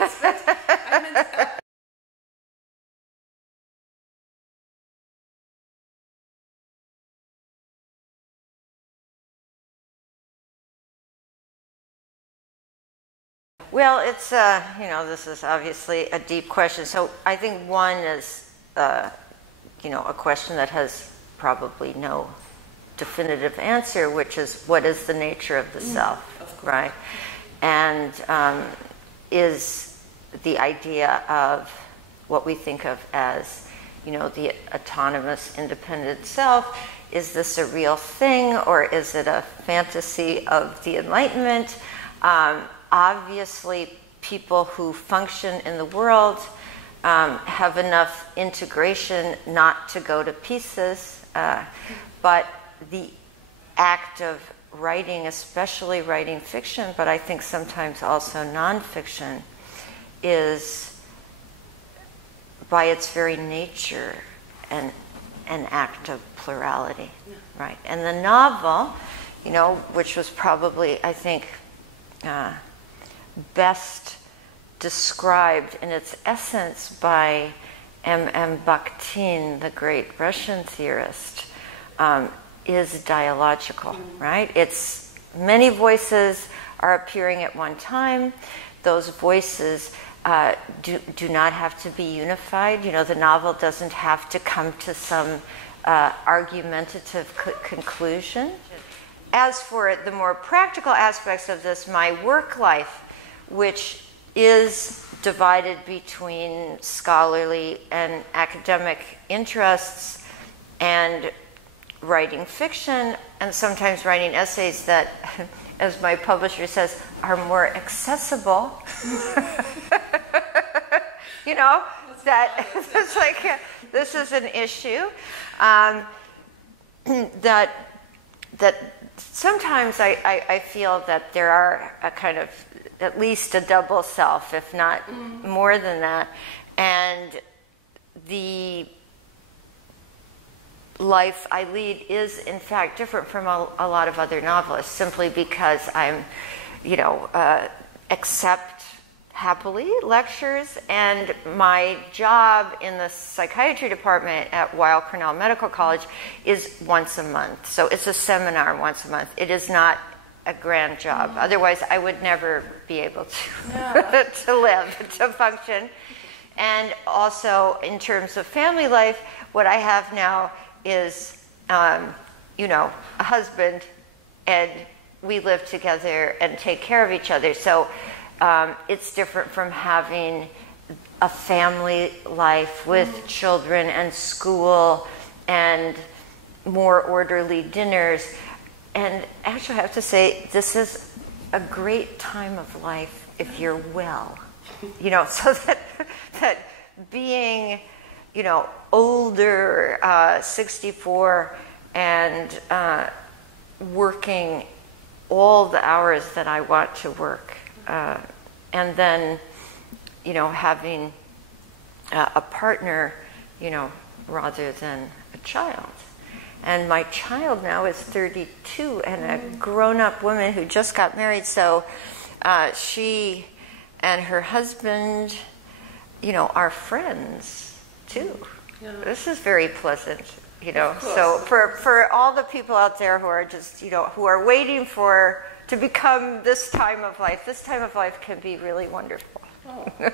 this, but I meant Well, it's, you know, this is obviously a deep question. So I think one is, you know, a question that has probably no definitive answer, which is what is the nature of the self, right? And is the idea of what we think of as, you know, the autonomous, independent self, is this a real thing, or is it a fantasy of the Enlightenment? Obviously, people who function in the world have enough integration not to go to pieces, but the act of writing, especially writing fiction, but I think sometimes also nonfiction, is by its very nature an act of plurality, right? And the novel, you know, which was probably, I think, best described in its essence by M.M. Bakhtin, the great Russian theorist, is dialogical, right? It's many voices are appearing at one time. Those voices do not have to be unified. You know, the novel doesn't have to come to some argumentative conclusion. As for the more practical aspects of this, my work life, which is divided between scholarly and academic interests and writing fiction, and sometimes writing essays that, as my publisher says, are more accessible. You know, that it's like, this is an issue. That sometimes I feel that there are a kind of, at least a double self, if not more than that. And the life I lead is, in fact, different from a lot of other novelists, simply because I'm, you know, accept happily lectures, and my job in the psychiatry department at Weill Cornell Medical College is once a month. So it's a seminar once a month. It is not a grand job. Otherwise, I would never be able to, to live, to function. And also, in terms of family life, what I have now is, you know, a husband, and we live together and take care of each other. So it's different from having a family life with children and school and more orderly dinners. And actually, I have to say, this is a great time of life if you're well. You know, so that being, you know, older, 64, and working all the hours that I want to work, and then, you know, having a partner, you know, rather than a child. And my child now is 32 and a grown-up woman who just got married. So she and her husband, you know, are friends too. Yeah. This is very pleasant, you know. So for all the people out there who are just, you know, who are waiting to become this time of life can be really wonderful. Oh, great.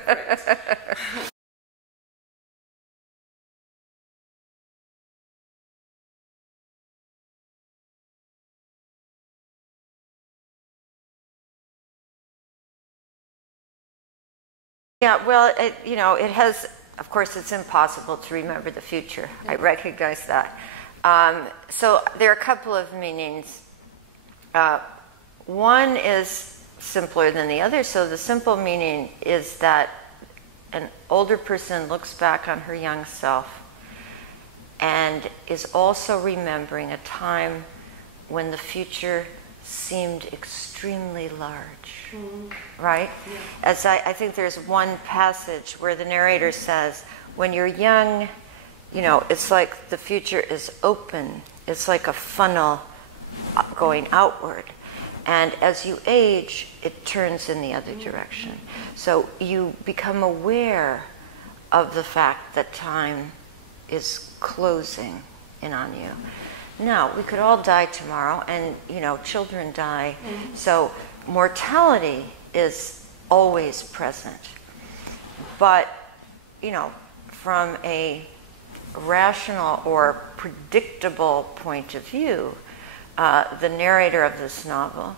Yeah, well, you know, it has, of course, it's impossible to remember the future. Yeah. I recognize that. So there are a couple of meanings. One is simpler than the other. So the simple meaning is that an older person looks back on her young self and is also remembering a time when the future seemed extremely large, right? Yeah. As I think there's one passage where the narrator says, when you're young, you know, it's like the future is open. It's like a funnel going outward. And as you age, it turns in the other direction. So you become aware of the fact that time is closing in on you. Now, we could all die tomorrow, and, children die. So mortality is always present. But, from a rational or predictable point of view, the narrator of this novel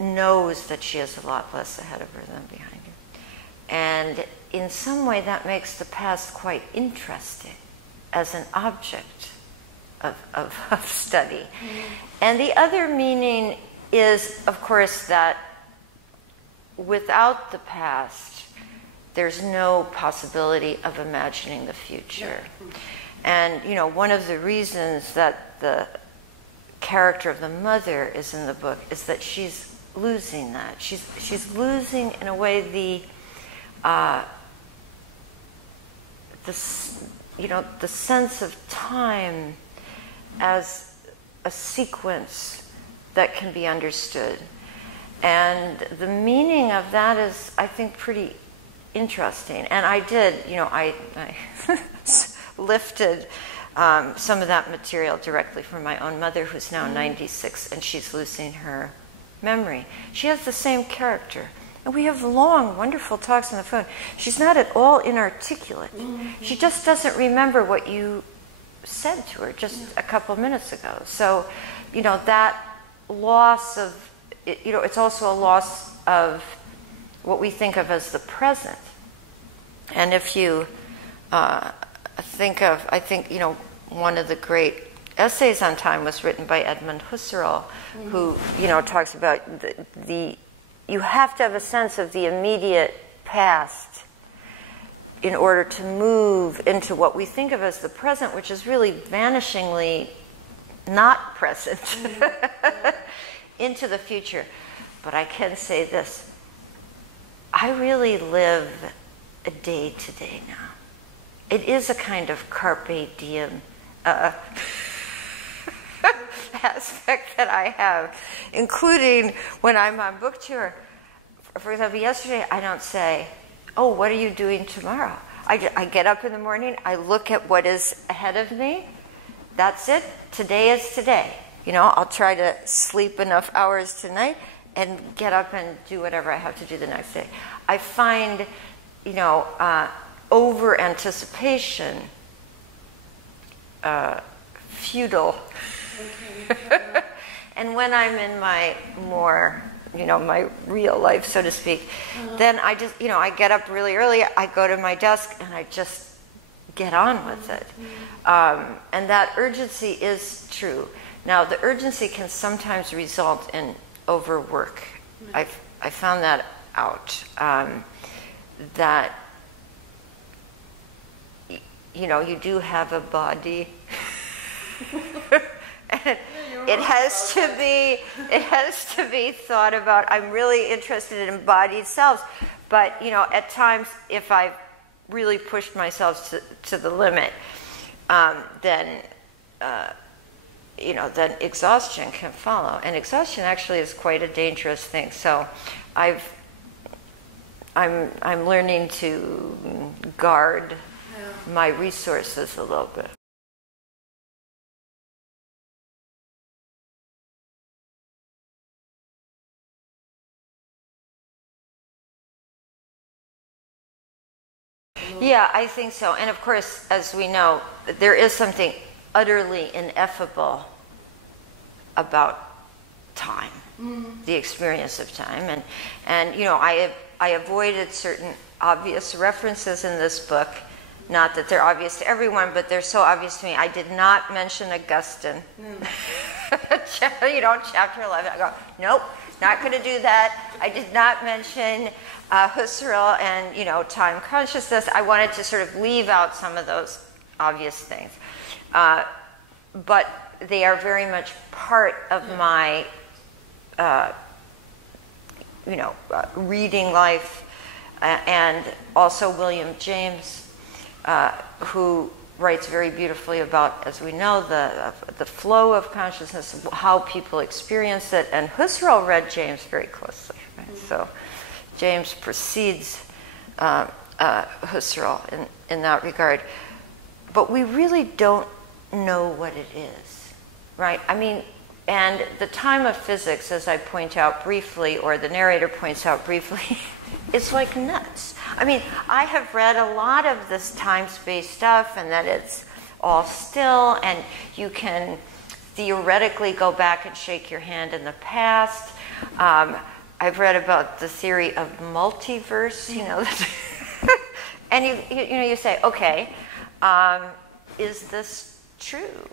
knows that she has a lot less ahead of her than behind her. And in some way that makes the past quite interesting as an object of study. And the other meaning is, of course, that without the past, there's no possibility of imagining the future. And, one of the reasons that the character of the mother is in the book is that she's losing that. She's losing, in a way, the sense of time as a sequence that can be understood. And the meaning of that is, I think, pretty interesting. And I did, I lifted some of that material directly from my own mother, who's now 96, and she's losing her memory. She has the same character. And we have long, wonderful talks on the phone. She's not at all inarticulate. She just doesn't remember what you said to her just a couple minutes ago. So, that loss of, it's also a loss of what we think of as the present. And if you think of, I think, one of the great essays on time was written by Edmund Husserl, who, talks about you have to have a sense of the immediate past in order to move into what we think of as the present, which is really vanishingly not present, into the future. But I can say this: I really live a day to day now. It is a kind of carpe diem aspect that I have, including when I'm on book tour. For example, yesterday I don't say, "Oh, what are you doing tomorrow?" I get up in the morning, I look at what is ahead of me. That's it. Today is today. I'll try to sleep enough hours tonight and get up and do whatever I have to do the next day. I find, over anticipation futile. And when I'm in my more, my real life, so to speak, then I just, I get up really early, I go to my desk, and I just get on with it. And that urgency is true. Now, the urgency can sometimes result in overwork. I found that out. That, you do have a body. And it has to be thought about. I'm really interested in embodied selves, but at times, if I've really pushed myself to the limit, then exhaustion can follow, and exhaustion actually is quite a dangerous thing. So, I'm learning to guard my resources a little bit. Yeah, I think so. And of course, as we know, there is something utterly ineffable about time, the experience of time. And I avoided certain obvious references in this book. Not that they're obvious to everyone, but they're so obvious to me. I did not mention Augustine. Chapter 11. I go, nope, not going to do that. I did not mention Husserl and, time consciousness. I wanted to sort of leave out some of those obvious things. But they are very much part of my, reading life. And also William James, who writes very beautifully about, as we know, the flow of consciousness, how people experience it. And Husserl read James very closely. Right? Mm-hmm. So James precedes Husserl in that regard. But we really don't know what it is, right? I mean, and the time of physics, as I point out briefly, or the narrator points out briefly, it's like nuts. I mean, I have read a lot of this time-space stuff, and that it's all still, and you can theoretically go back and shake your hand in the past. I've read about the theory of multiverse, you know, and you say, okay, is this true?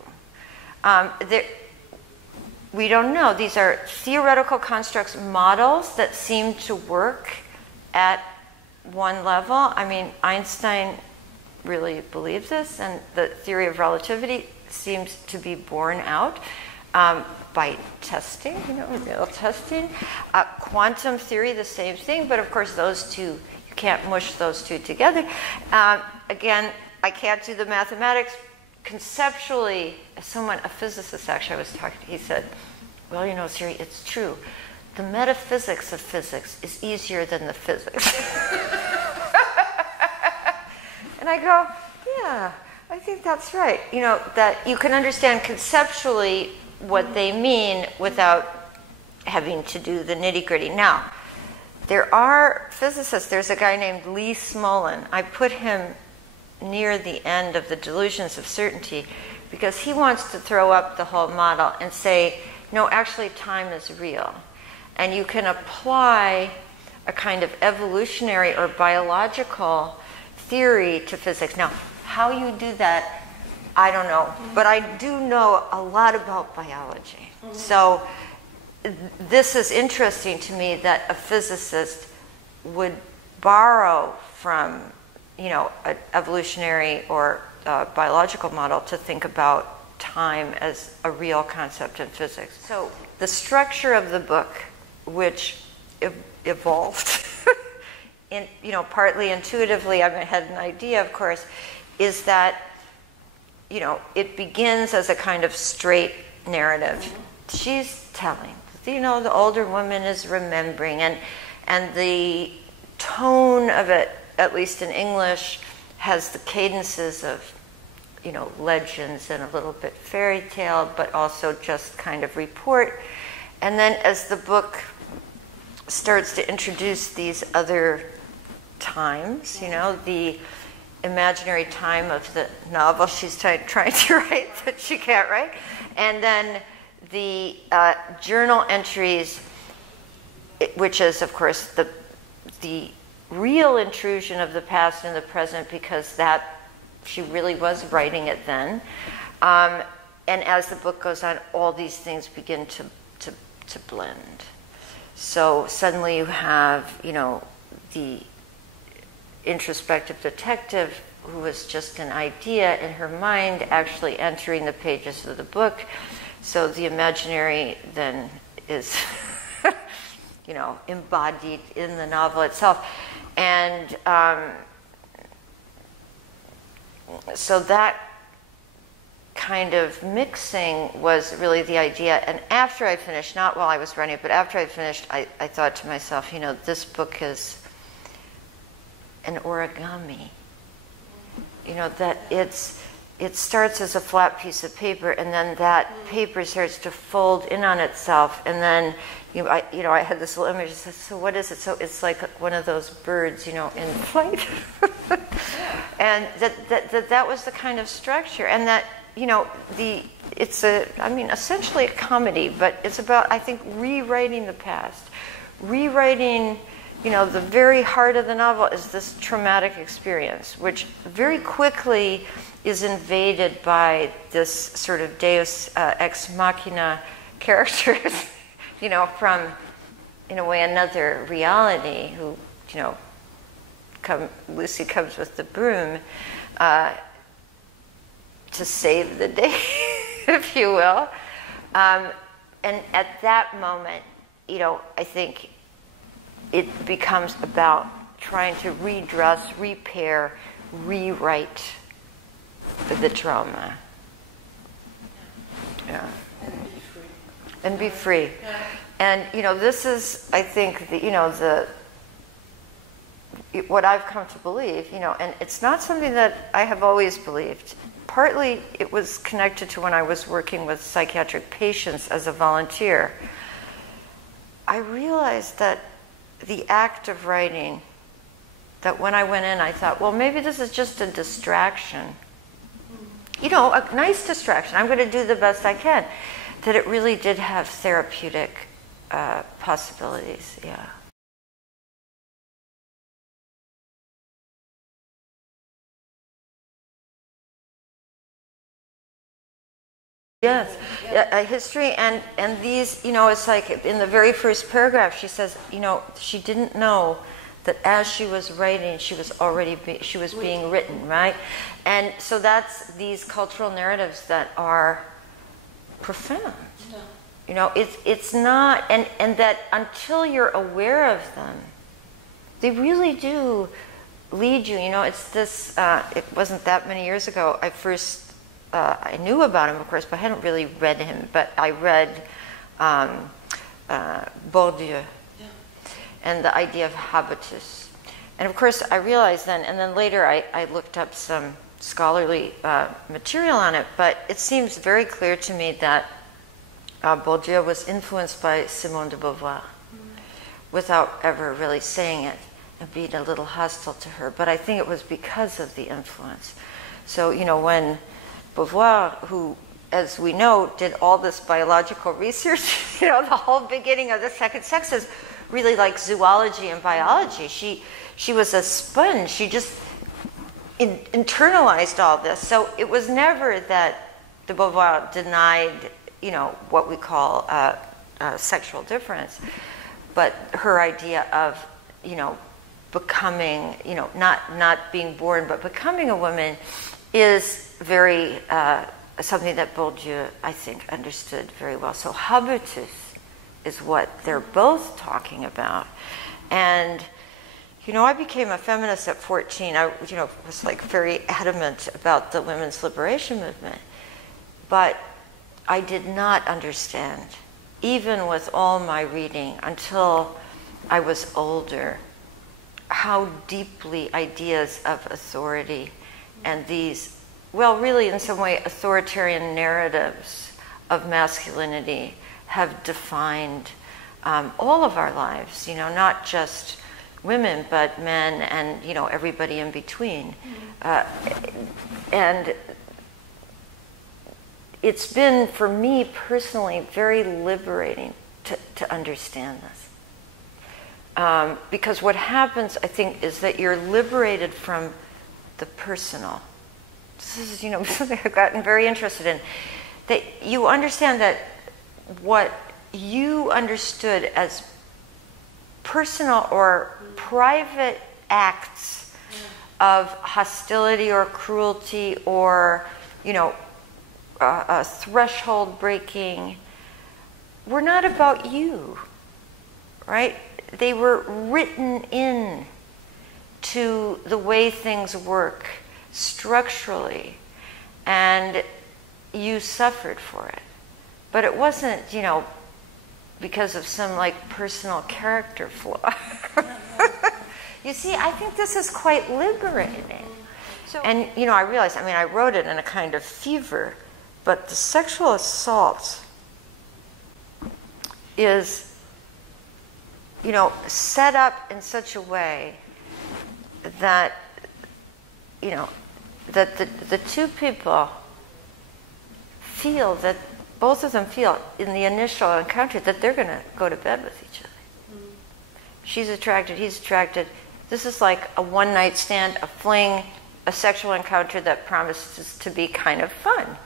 We don't know. These are theoretical constructs, models that seem to work at one level. I mean, Einstein really believes this, and the theory of relativity seems to be borne out by testing, real testing. Quantum theory, the same thing, but of course those two, you can't mush those two together. Again, I can't do the mathematics. Conceptually, a physicist actually I was talking to, he said, well, Siri, it's true. The metaphysics of physics is easier than the physics. And I go, yeah, I think that's right. That you can understand conceptually what they mean without having to do the nitty-gritty. Now, there are physicists. There's a guy named Lee Smolin. I put him near the end of the Delusions of Certainty because he wants to throw up the whole model and say, no, actually time is real. And you can apply a kind of evolutionary or biological theory to physics. Now, how you do that, I don't know. Mm-hmm. But I do know a lot about biology. Mm-hmm. So this is interesting to me that a physicist would borrow from, an evolutionary or biological model to think about time as a real concept in physics. So the structure of the book, which evolved, partly intuitively, I had an idea, of course, is that, it begins as a kind of straight narrative. Mm-hmm. She's telling, the older woman is remembering, and the tone of it, at least in English, has the cadences of, legends and a little bit fairy tale, but also just kind of report. And then as the book starts to introduce these other times, the imaginary time of the novel she's trying to write that she can't write, and then the journal entries, which is, of course, the real intrusion of the past and the present, because that she really was writing it then. And as the book goes on, all these things begin to blend. So suddenly you have, the introspective detective who was just an idea in her mind actually entering the pages of the book. So the imaginary then is, embodied in the novel itself. And so that kind of mixing was really the idea. And after I finished, not while I was writing it, but after I finished, I thought to myself, this book is an origami. That it starts as a flat piece of paper, and then that paper starts to fold in on itself, and then I had this little image. So what is it? So it's like one of those birds, in flight, and that was the kind of structure, and that it's essentially a comedy, but it's about, I think, rewriting the past, rewriting. The very heart of the novel is this traumatic experience, which very quickly is invaded by this sort of deus ex machina characters, from, in a way, another reality who, Lucy comes with the broom to save the day, if you will. And at that moment, I think it becomes about trying to redress, repair, rewrite the trauma. Yeah. And be free. Yeah. And, this is, I think, what I've come to believe, and it's not something that I have always believed. Partly it was connected to when I was working with psychiatric patients as a volunteer. I realized that the act of writing, that when I went in, I thought, well, maybe this is just a distraction. A nice distraction. I'm going to do the best I can. That it really did have therapeutic possibilities, yeah. Yes, history and these, it's like in the very first paragraph she says, she didn't know that as she was writing, she was being written, right? And so that's these cultural narratives that are profound. Yeah. It's not, and that until you're aware of them, they really do lead you. It's this, it wasn't that many years ago, I knew about him, of course, but I hadn't really read him. But I read Bourdieu and the idea of habitus. And of course, I realized then, and then later I looked up some scholarly material on it, but it seems very clear to me that Bourdieu was influenced by Simone de Beauvoir without ever really saying it and being a little hostile to her. But I think it was because of the influence. So, when Beauvoir, who, as we know, did all this biological research, the whole beginning of the second sex is really like zoology and biology. She was a sponge. She just internalized all this. So it was never that de Beauvoir denied, what we call sexual difference, but her idea of, becoming, not being born, but becoming a woman is very something that Bourdieu, I think, understood very well. So habitus is what they're both talking about. And, I became a feminist at 14. I, was like very adamant about the women's liberation movement. But I did not understand, even with all my reading, until I was older, how deeply ideas of authority and these, well, really in some way authoritarian narratives of masculinity have defined all of our lives, not just women, but men and, everybody in between. And it's been, for me personally, very liberating to understand this. Because what happens, I think, is that you're liberated from the personal. This is, something I've gotten very interested in. That you understand that what you understood as personal or private acts of hostility or cruelty or, a threshold breaking were not about you, right? They were written in to the way things work structurally, and you suffered for it. But it wasn't, because of some personal character flaw. You see, I think this is quite liberating. And, I realized, I wrote it in a kind of fever, but the sexual assault is, set up in such a way that, that the two people feel that, both of them feel in the initial encounter that they're going to go to bed with each other. Mm. She's attracted, he's attracted. This is like a one-night stand, a fling, a sexual encounter that promises to be kind of fun.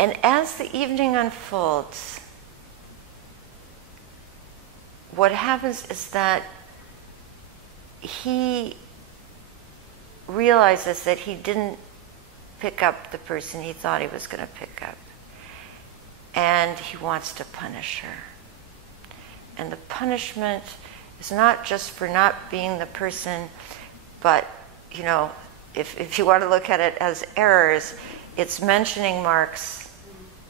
And as the evening unfolds, what happens is that he realizes that he didn't pick up the person he thought he was going to pick up. And he wants to punish her. And the punishment is not just for not being the person, but, if you want to look at it as errors, it's mentioning Marx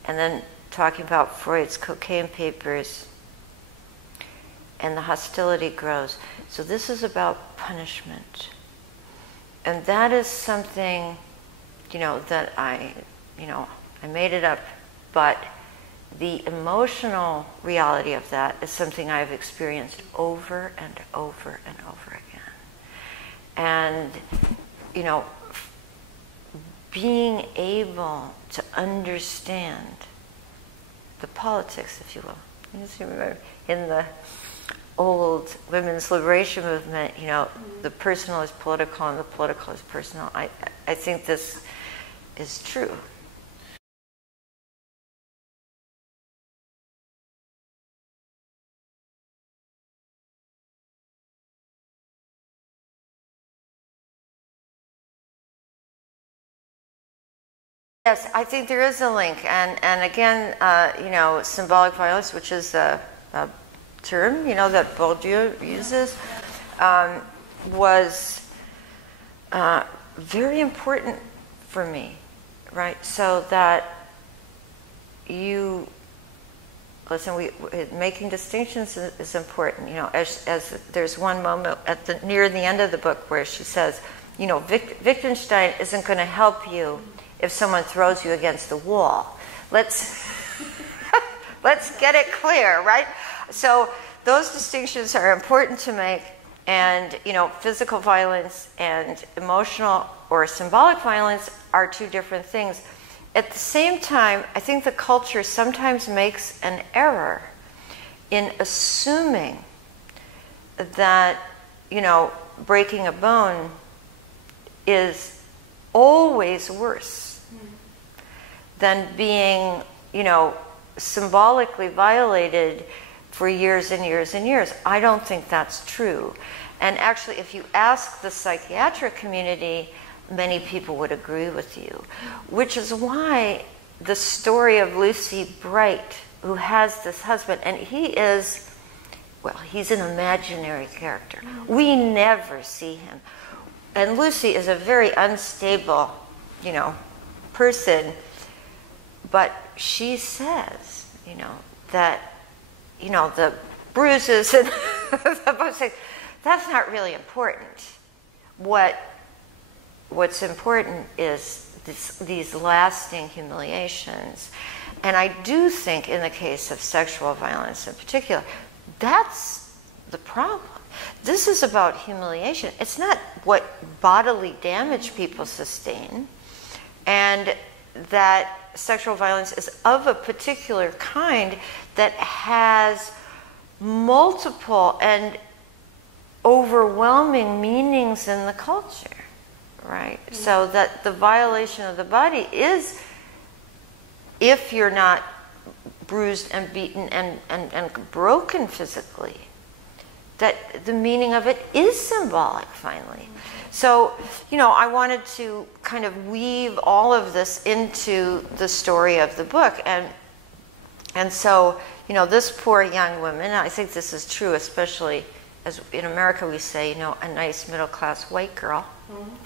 and then talking about Freud's cocaine papers, and the hostility grows. So this is about punishment. And that is something, that I made it up, but the emotional reality of that is something I've experienced over and over and over again. And, being able to understand the politics, if you will. You just remember in the old women's liberation movement, the personal is political and the political is personal. I think this is true. Yes, I think there is a link, and again, symbolic violence, which is a term, that Bourdieu uses, was very important for me, right? So that making distinctions is important. As there's one moment near the end of the book where she says, Wittgenstein isn't going to help you if someone throws you against the wall. Let's get it clear, right? So those distinctions are important to make, and physical violence and emotional or symbolic violence are two different things. At the same time, I think the culture sometimes makes an error in assuming that breaking a bone is always worse than being, symbolically violated for years and years and years. I don't think that's true. And actually, if you ask the psychiatric community, many people would agree with you, which is why the story of Lucy Bright, who has this husband, and he's an imaginary character. We never see him. And Lucy is a very unstable, person. But she says, that, the bruises and the bumps, that's not really important. What's important is these lasting humiliations. And I do think in the case of sexual violence in particular, that's the problem. This is about humiliation. It's not what bodily damage people sustain. And that sexual violence is of a particular kind that has multiple and overwhelming meanings in the culture, right? Mm-hmm. So that the violation of the body is, if you're not bruised and beaten and broken physically, that the meaning of it is symbolic, finally. Mm-hmm. So, I wanted to kind of weave all of this into the story of the book. And so, this poor young woman, and I think this is true, especially as in America we say, a nice middle-class white girl. Mm-hmm.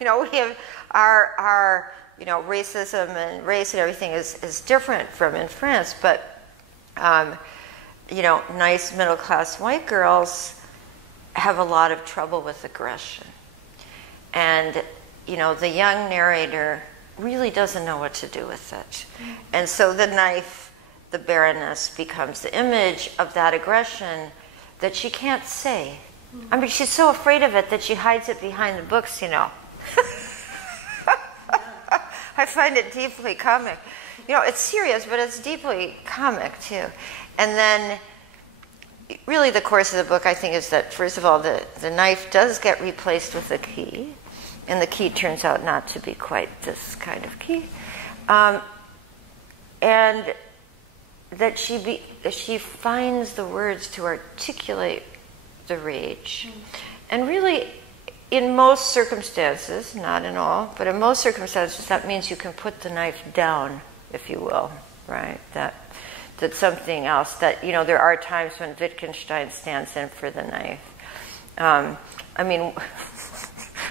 We have our racism and race and everything is different from in France, but, nice middle-class white girls have a lot of trouble with aggression. And, the young narrator really doesn't know what to do with it. And so the knife, the Baroness, becomes the image of that aggression that she can't say. I mean, she's so afraid of it that she hides it behind the books, I find it deeply comic. It's serious, but it's deeply comic, too. And then really the course of the book, I think, is that, first of all, the knife does get replaced with a key, and the key turns out not to be quite this kind of key. And that she finds the words to articulate the rage. And really, in most circumstances, not in all, but in most circumstances, that means you can put the knife down, if you will, right? That's something else that, there are times when Wittgenstein stands in for the knife.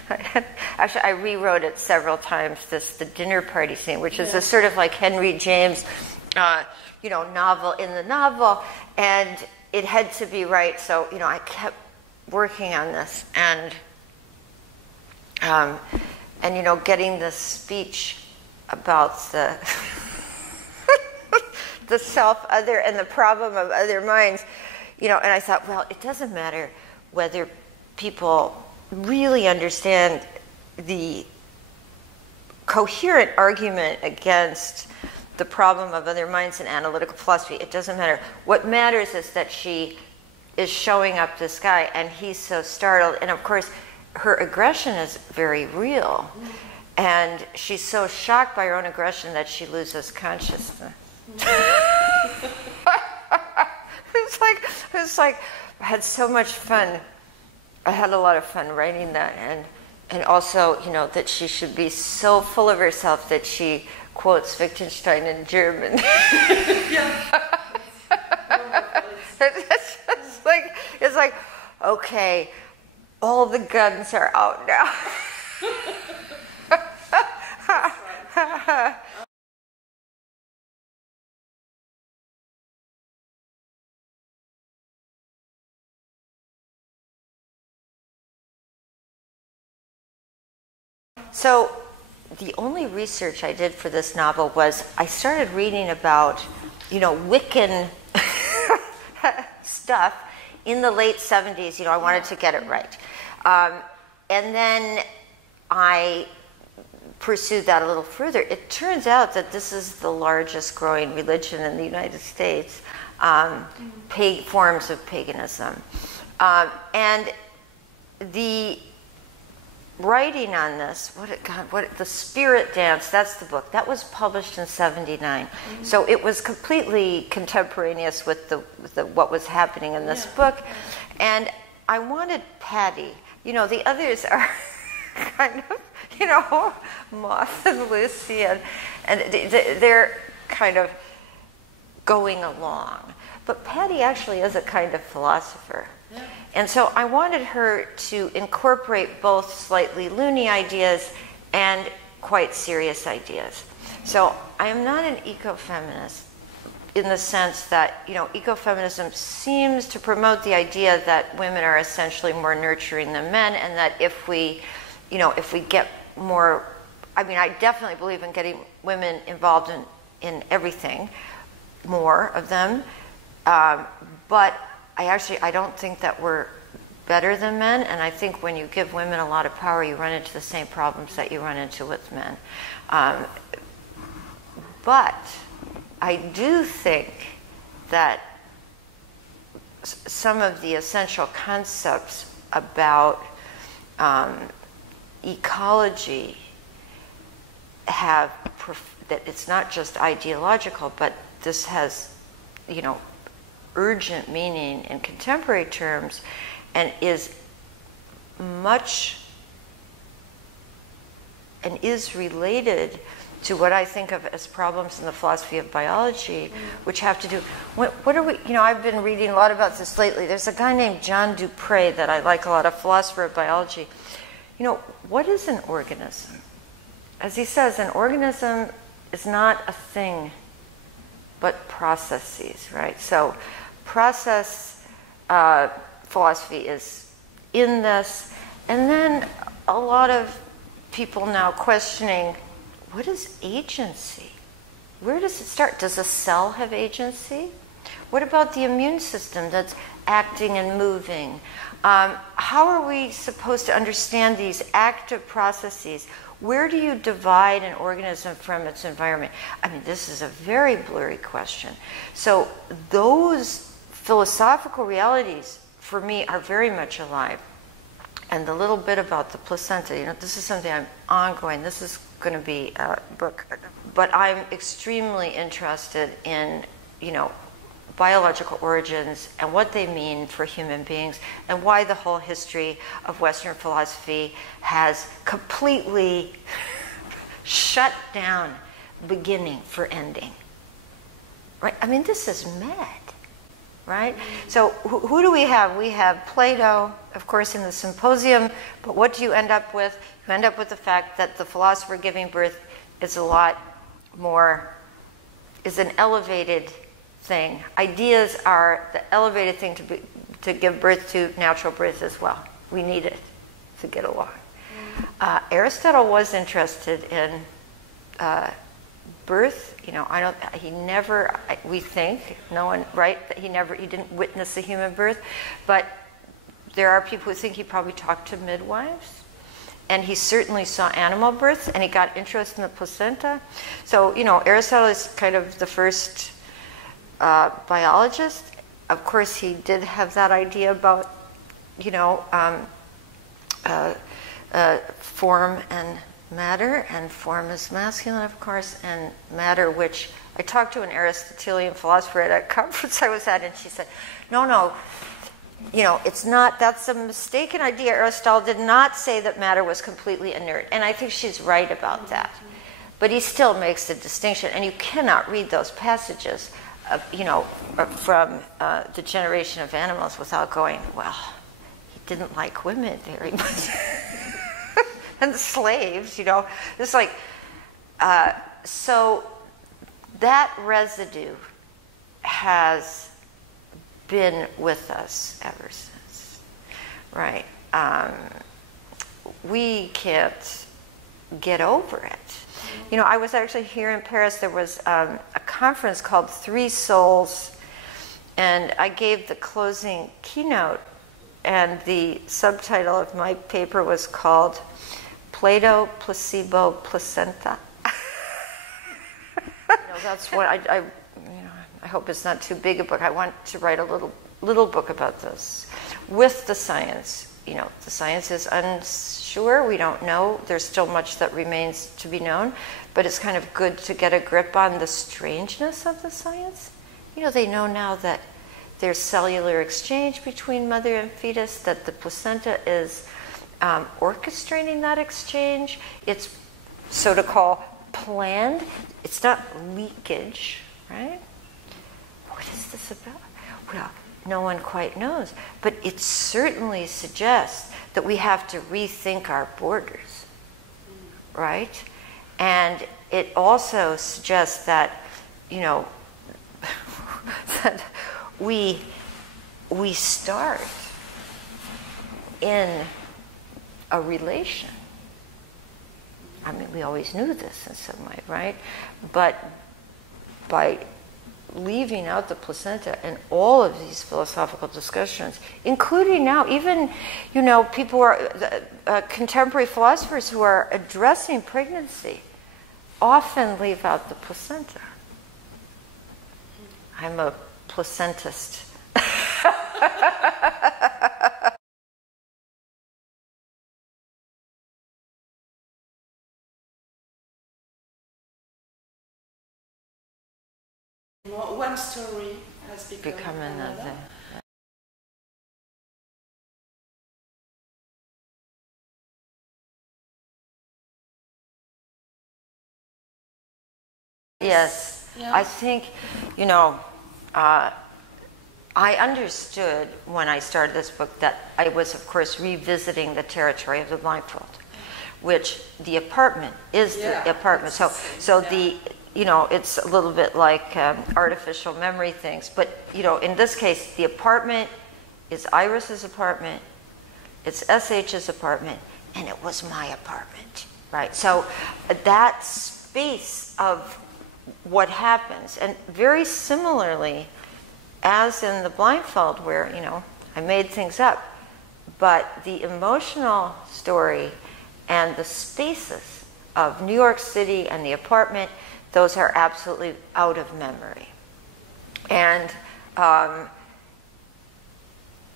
Actually, I rewrote it several times, the dinner party scene, which is a sort of like Henry James, novel in the novel, and it had to be right, so, I kept working on this, and getting this speech about the the self-other and the problem of other minds, and I thought, well, it doesn't matter whether people really understand the coherent argument against the problem of other minds in analytical philosophy. It doesn't matter. What matters is that she is showing up this guy, and he's so startled, and of course, her aggression is very real, and she's so shocked by her own aggression that she loses consciousness. It's like I had so much fun. I had a lot of fun writing that, and also, that she should be so full of herself that she quotes Wittgenstein in German. It's like, okay, all the guns are out now. So the only research I did for this novel was I started reading about, Wiccan stuff in the late 70s. I wanted to get it right. And then I pursued that a little further. It turns out that this is the largest growing religion in the United States, forms of paganism. And the writing on this, the Spirit Dance, that's the book. That was published in 79. So it was completely contemporaneous with what was happening in this book. And I wanted Patty. The others are kind of, Moth and Lucy, and they're kind of going along. But Patty actually is a kind of philosopher. Yeah. And so I wanted her to incorporate both slightly loony ideas and quite serious ideas. So I am not an ecofeminist in the sense that, ecofeminism seems to promote the idea that women are essentially more nurturing than men, and that if we get more, I definitely believe in getting women involved in everything, more of them, but I don't think that we're better than men, and I think when you give women a lot of power, you run into the same problems that you run into with men. But I do think that some of the essential concepts about ecology that it's not just ideological, but this has, urgent meaning in contemporary terms, and is related to what I think of as problems in the philosophy of biology, which have to do, what are we, I've been reading a lot about this lately. There's a guy named John Dupre that I like a lot, a philosopher of biology. What is an organism? As he says, an organism is not a thing, but processes, right? So process philosophy is in this, and then a lot of people now questioning, what is agency? Where does it start? Does a cell have agency? What about the immune system that's acting and moving? How are we supposed to understand these active processes? Where do you divide an organism from its environment? This is a very blurry question. So those philosophical realities, for me, are very much alive. And the little bit about the placenta, this is something I'm ongoing. This is going to be a book. But I'm extremely interested in, biological origins and what they mean for human beings, and why the whole history of Western philosophy has completely shut down beginning for ending. Right? This is mad. right? So who do we have? We have Plato, of course, in the Symposium, but what do you end up with? You end up with the fact that the philosopher giving birth is a lot more, is an elevated thing. Ideas are the elevated thing to give birth to natural birth as well. We need it to get along. Aristotle was interested in birth. He never, we think, no one, right, that he didn't witness a human birth, but there are people who think he probably talked to midwives, and he certainly saw animal births, and he got interested in the placenta. So, Aristotle is kind of the first biologist. Of course, he did have that idea about, form and matter, and form is masculine, of course, and matter, which I talked to an Aristotelian philosopher at a conference I was at, and she said, no, it's not, that's a mistaken idea. Aristotle did not say that matter was completely inert, and I think she's right about that. But he still makes the distinction, and you cannot read those passages, from the generation of animals without going, well, he didn't like women very much. And the slaves, it's like, so that residue has been with us ever since, right? We can't get over it. I was actually here in Paris, there was a conference called Three Souls, and I gave the closing keynote, and the subtitle of my paper was called Plato, Placebo, Placenta. That's what I hope it's not too big a book. I want to write a little book about this with the science. The science is unsure. We don't know. There's still much that remains to be known, but it's kind of good to get a grip on the strangeness of the science. They know now that there's cellular exchange between mother and fetus, that the placenta is orchestrating that exchange. It's so-called planned. It's not leakage, right? What is this about? Well, no one quite knows, but it certainly suggests that we have to rethink our borders, right? And it also suggests that, that we start in a relation. I mean, we always knew this in some way, right? But by leaving out the placenta in all of these philosophical discussions, including now, even, people are, contemporary philosophers who are addressing pregnancy often leave out the placenta. I'm a placentist. One story has become another. Yes, yeah. I think, I understood when I started this book that I was, of course, revisiting the territory of the blindfold, which the apartment is the apartment. So the it's a little bit like artificial memory things. But, in this case, the apartment is Iris's apartment, it's SH's apartment, and it was my apartment, right? So that space of what happens, and very similarly, as in the blindfold where, I made things up, but the emotional story and the spaces of New York City and the apartment, those are absolutely out of memory. And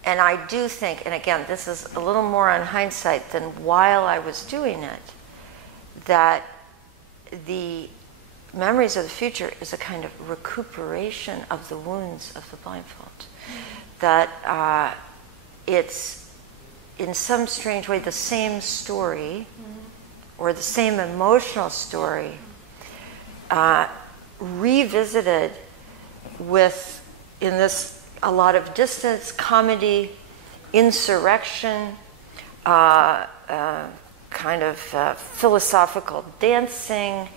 I do think, and again, this is a little more on hindsight than while I was doing it, that the memories of the future is a kind of recuperation of the wounds of the blindfold. That it's, in some strange way, the same story, or the same emotional story, revisited with, in this a lot of distance, comedy, insurrection, kind of philosophical dancing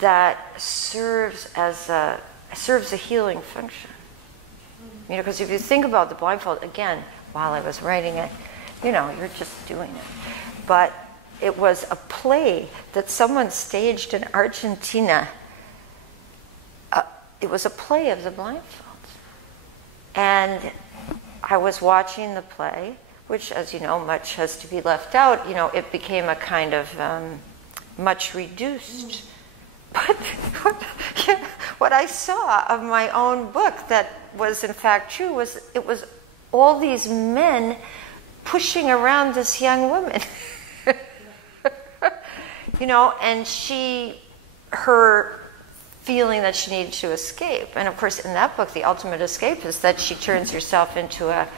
that serves a healing function. You know, because if you think about the blindfold, again, while I was writing it, you know, you're just doing it. But it was a play that someone staged in Argentina. It was a play of the blindfold. And I was watching the play, which, as you know, much has to be left out. You know, it became a kind of much reduced. But what I saw of my own book that was in fact true was it was all these men pushing around this young woman. You know, and her feeling that she needed to escape. And of course, in that book, the ultimate escape is that she turns herself into a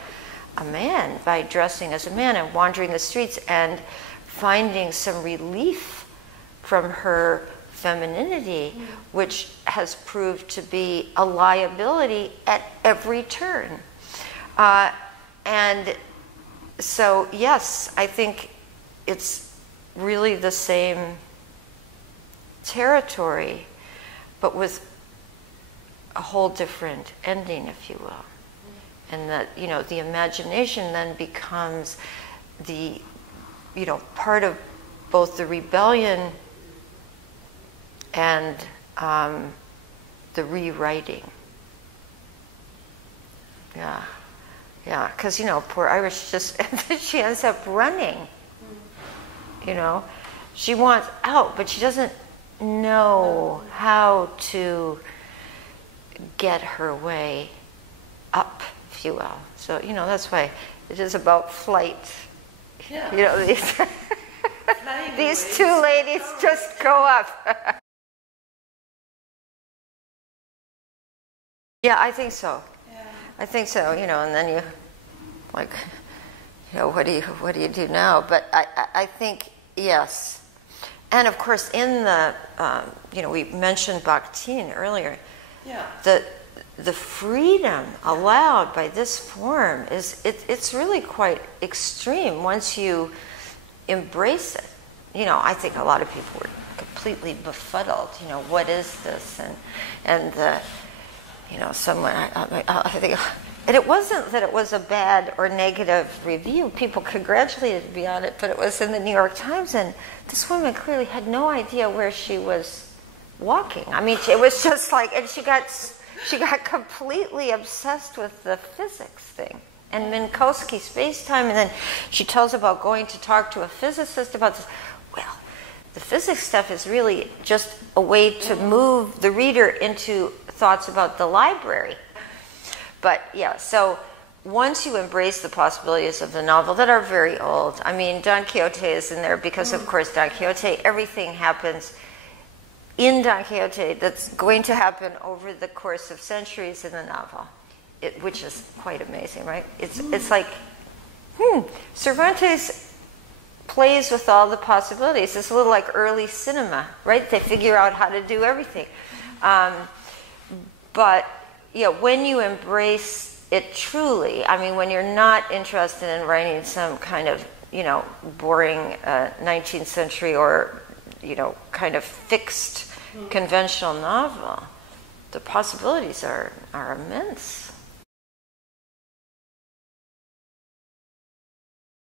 man by dressing as a man and wandering the streets and finding some relief from her femininity, which has proved to be a liability at every turn. And so, yes, I think it's really the same territory, but with a whole different ending, if you will. And that, you know, the imagination then becomes the, you know, part of both the rebellion and the rewriting. Yeah, yeah, because, you know, poor Irish just, she ends up running. You know, she wants out, but she doesn't know how to get her way up, if you will. So, you know, that's why it is about flight. Yeah. You know, these two ladies just go up. Yeah, I think so. Yeah. I think so, you know, and then you, like, you know, what do you do now? But I think, yes. And of course, in the, you know, we mentioned Bakhtin earlier. Yeah. The freedom allowed by this form is, it's really quite extreme once you embrace it. You know, I think a lot of people were completely befuddled. You know, what is this? And you know, someone, I think, and it wasn't that it was a bad or negative review. People congratulated me on it, but it was in the New York Times, and this woman clearly had no idea where she was walking. I mean, it was just like, and she got completely obsessed with the physics thing and Minkowski space-time, and then she tells about going to talk to a physicist about this. Well, the physics stuff is really just a way to move the reader into thoughts about the library. But yeah, so once you embrace the possibilities of the novel that are very old, I mean, Don Quixote is in there because, of course, Don Quixote, everything happens in Don Quixote that's going to happen over the course of centuries in the novel, which is quite amazing, right? It's like, Cervantes plays with all the possibilities. It's a little like early cinema, right? They figure out how to do everything. But yeah, when you embrace it truly, I mean, when you're not interested in writing some kind of, you know, boring 19th century or, you know, kind of fixed conventional novel, the possibilities are immense.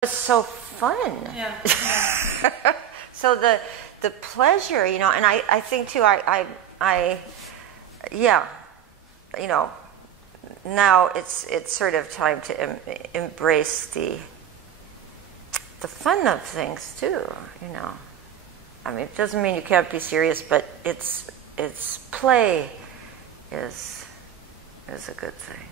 It's so fun. Yeah. So the pleasure, you know, and I think too, yeah, you know, now it's sort of time to embrace the fun of things too, you know. I mean, it doesn't mean you can't be serious, but it's play is a good thing.